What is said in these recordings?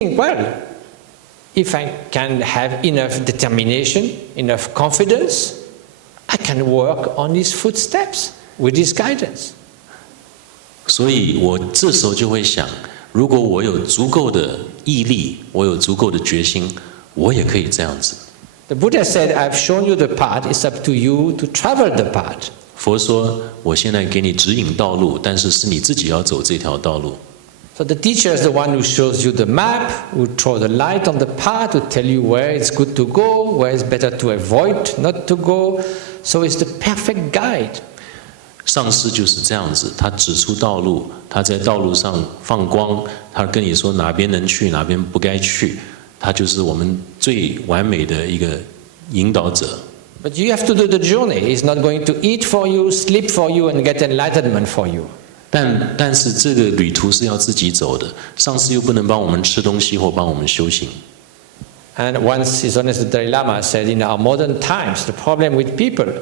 well, if I can have enough determination, enough confidence, I can work on his footsteps with his guidance. 所以我这时候就会想，如果我有足够的毅力，我有足够的决心，我也可以这样子。The Buddha said, "I've shown you the path. It's up to you to travel the path." 佛说，我现在给你指引道路，但是是你自己要走这条道路。So the teacher is the one who shows you the map, who throws the light on the path, who tell you where it's good to go, where it's better to avoid, not to go. So it's the perfect guide. 上师就是这样子，他指出道路，他在道路上放光，他跟你说哪边能去，哪边不该去，他就是我们最完美的一个引导者。But you have to do the journey. He's not going to eat for you, sleep for you, and get enlightenment for you. 但是这个旅途是要自己走的，上师又不能帮我们吃东西或帮我们修行。And once His Holiness the Dalai Lama said, in our modern times, the problem with people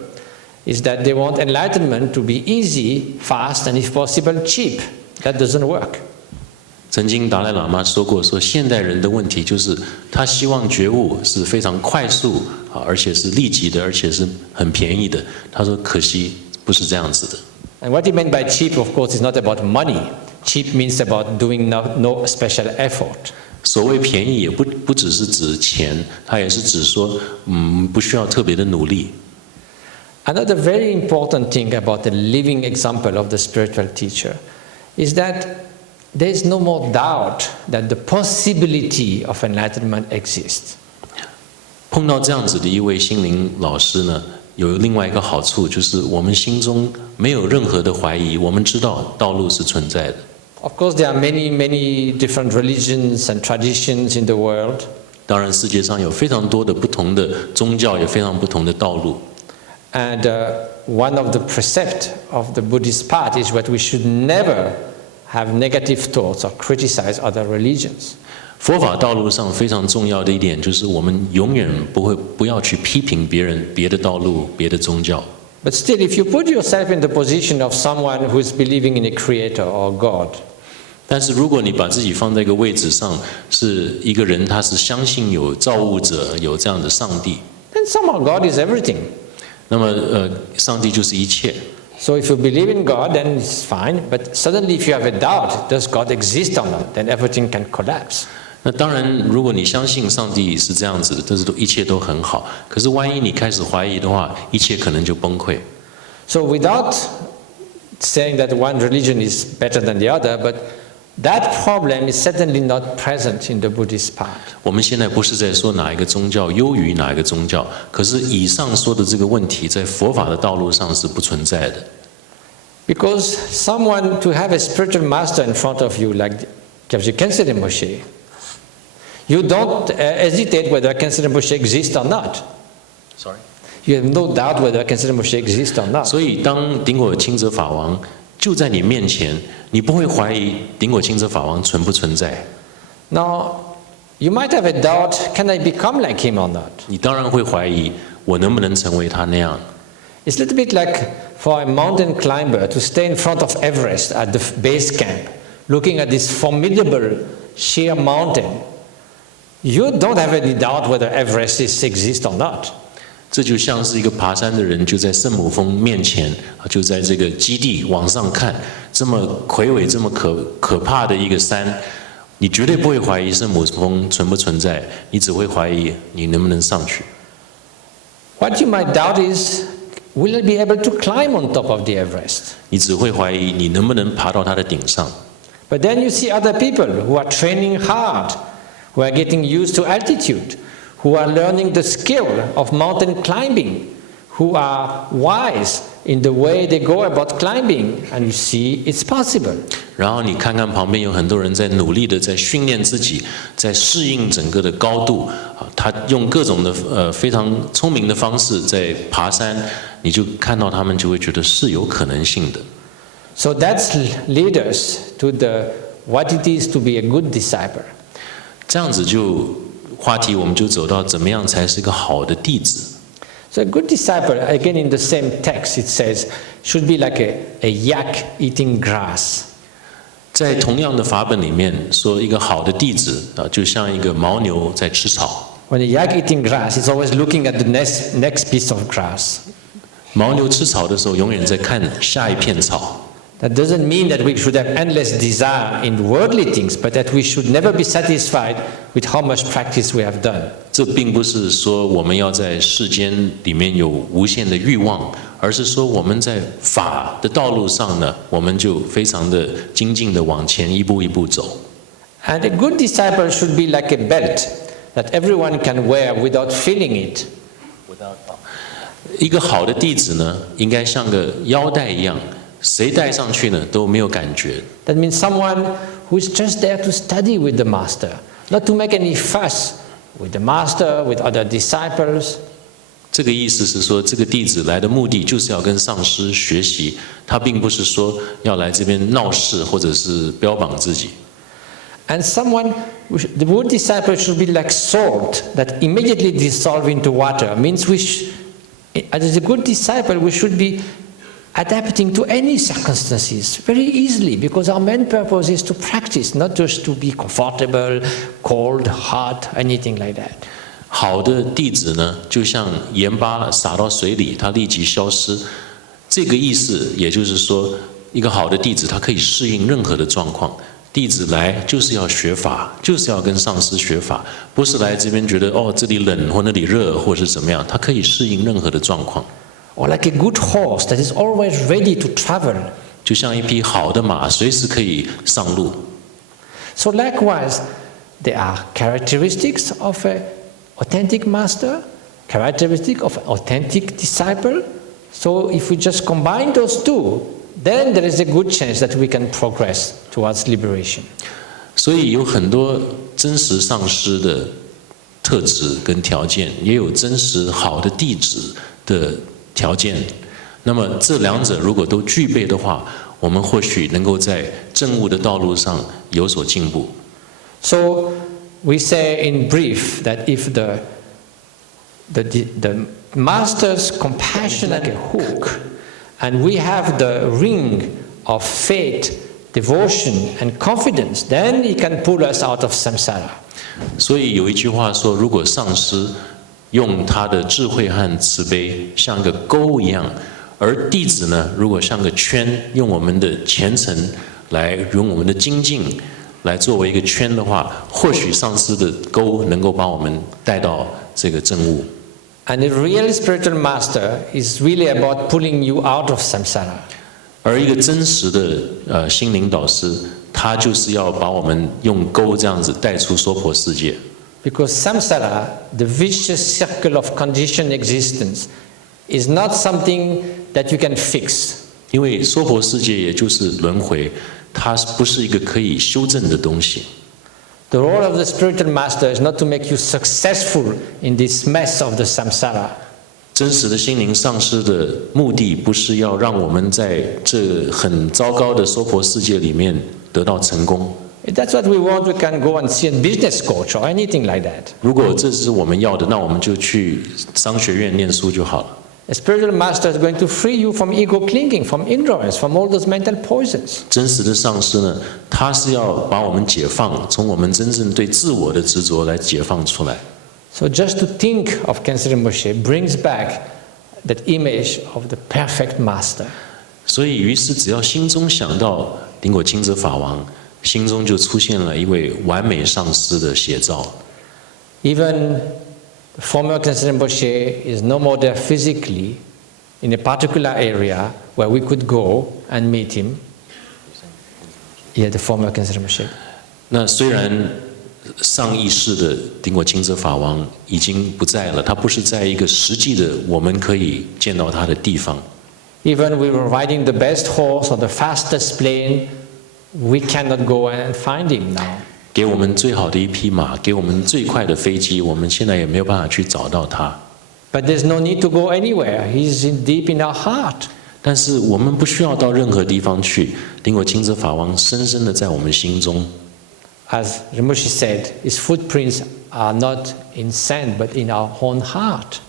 is that they want enlightenment to be easy, fast, and if possible, cheap. That doesn't work. 曾经达赖喇嘛说过，说现代人的问题就是他希望觉悟是非常快速而且是立即的，而且是很便宜的。他说可惜不是这样子的。And what he meant by cheap, of course, is not about money. Cheap means about doing no special effort. 所谓便宜也不只是指钱，它也是指说不需要特别的努力。Another very important thing about the living example of the spiritual teacher is that there is no more doubt that the possibility of enlightenment exists. 碰到这样子的一位心灵老师呢，有另外一个好处，就是我们心中没有任何的怀疑，我们知道道路是存在的。Of course, there are many different religions and traditions in the world. 当然，世界上有非常多的不同的宗教，有非常不同的道路。And one of the precepts of the Buddhist path is that we should never have negative thoughts or criticize other religions. 佛法道路上非常重要的一点就是，我们永远不要去批评别人、别的道路、别的宗教。But still, if you put yourself in the position of someone who is believing in a creator or God, 但是如果你把自己放在一个位置上，是一个人，他是相信有造物者，有这样的上帝， then somehow God is everything. 那么上帝就是一切。So if you believe in God, then it's fine. But suddenly, if you have a doubt, does God exist or not, then everything can collapse. 那当然，如果你相信上帝是这样子的，但是一切都很好。可是万一你开始怀疑的话，一切可能就崩溃。So without saying that one religion is better than the other, but that problem is certainly not present in the Buddhist path. 我们现在不是在说哪一个宗教优于哪一个宗教，可是以上说的这个问题，在佛法的道路上是不存在的。Because someone to have a spiritual master in front of you, like Khyentse Rinpoche, you don't hesitate whether Khyentse Rinpoche exists or not. Sorry. You have no doubt whether Khyentse Rinpoche exists or not. 所以，当顶果欽哲法王就在你面前，你不会怀疑顶果欽哲法王存不存在。Now, you might have a doubt, can I become like him or not? 你当然会怀疑，我能不能成为他那样。It's a little bit like for a mountain climber to stay in front of Everest at the base camp, looking at this formidable sheer mountain. You don't have any doubt whether Everest exists or not. 这就像是一个爬山的人，就在圣母峰面前，就在这个基地往上看，这么魁伟、这么可怕的一个山，你绝对不会怀疑圣母峰存不存在，你只会怀疑你能不能上去。What you might doubt is, will I be able to climb on top of the Everest? 你只会怀疑你能不能爬到它的顶上。 But then you see other people who are training hard, who are getting used to altitude, who are learning the skill of mountain climbing, who are wise in the way they go about climbing, and you see it's possible. 然后你看看旁边有很多人在努力的在训练自己，在适应整个的高度，他用各种的非常聪明的方式在爬山，你就看到他们就会觉得是有可能性的。So that's lead us to what it is to be a good disciple. 这样子就话题我们就走到怎么样才是一个好的弟子。So a good disciple, again in the same text, it says, should be like a yak eating grass. 在同样的法本里面说，一个好的弟子啊，就像一个牦牛在吃草。When a yak eating grass, it's always looking at the next piece of grass. 牦牛吃草的时候，永远在看下一片草。That doesn't mean that we should have endless desire in worldly things, but that we should never be satisfied with how much practice we have done. 这并不是说我们要在世间里面有无限的欲望，而是说我们在法的道路上呢，我们就非常的精进的往前一步一步走。And a good disciple should be like a belt that everyone can wear without feeling it. 一个好的弟子呢，应该像个腰带一样。谁戴上去呢都没有感觉。That means someone who is just there to study with the master, not to make any fuss with the master, with other disciples. 这个意思是说，这个弟子来的目的就是要跟上师学习，他并不是说要来这边闹事或者是标榜自己。And the good disciple should be like salt that immediately dissolve into water. Means as a good disciple, we should be adapting to any circumstances very easily, because our main purpose is to practice, not just to be comfortable, cold, hot, anything like that. 好的弟子呢，就像盐巴撒到水里，它立即消失。这个意思，也就是说，一个好的弟子，他可以适应任何的状况。弟子来就是要学法，就是要跟上师学法，不是来这边觉得哦这里冷或那里热或是怎么样，他可以适应任何的状况。Or like a good horse that is always ready to travel. 就像一匹好的马，随时可以上路。So likewise, there are characteristics of an authentic master, characteristics of an authentic disciple. So if we just combine those two, then there is a good chance that we can progress towards liberation. 所以有很多真实上师的特质跟条件，也有真实好的弟子的条件，那么这两者如果都具备的话，我们或许能够在证悟的道路上有所进步。So we say in brief that if the master's compassion like a hook, and we have the ring of faith, devotion, and confidence, then he can pull us out of samsara. 所以有一句话说，如果上师用他的智慧和慈悲像个钩一样，而弟子呢，如果像个圈，用我们的虔诚来用我们的精进来作为一个圈的话，或许上师的钩能够把我们带到这个正悟。And a real spiritual master is really about pulling you out of samsara. 而一个真实的心灵导师，他就是要把我们用钩这样子带出娑婆世界。Because samsara, the vicious circle of conditioned existence, is not something that you can fix. 因为娑婆世界也就是轮回，它不是一个可以修正的东西。The role of the spiritual master is not to make you successful in this mess of the samsara. 真实的心灵上师的目的，不是要让我们在这很糟糕的娑婆世界里面得到成功。If that's what we want, we can go and see a business coach or anything like that. 如果这是我们要的，那我们就去商学院念书就好了。A spiritual master is going to free you from ego clinging, from ignorance, from all those mental poisons. 真实的上师呢，他是要把我们解放，从我们真正对自我的执着来解放出来。So just to think of Khyentse Rinpoche brings back that image of the perfect master. 所以，于是只要心中想到顶果欽哲法王，心中就出现了一位完美上师的写照。Even former Khyentse Rinpoche is no more there physically in a particular area where we could go and meet him. Yeah, the former Khyentse Rinpoche. 那虽然上一世的顶果欽哲法王已经不在了，他不是在一个实际的我们可以见到他的地方。Even we were riding the best horse or the fastest plane, we cannot go and find him now. 给我们最好的一匹马，给我们最快的飞机，我们现在也没有办法去找到他。But there's no need to go anywhere. He's deep in our heart. 但是我们不需要到任何地方去，顶果欽哲法王深深的在我们心中。As Rinpoche said, his footprints are not in sand, but in our own heart.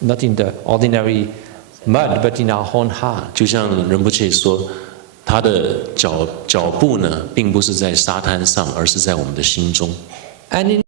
Not in the ordinary mud, but in our own heart. 就像仁波切说，他他的脚步呢，并不是在沙滩上，而是在我们的心中。And in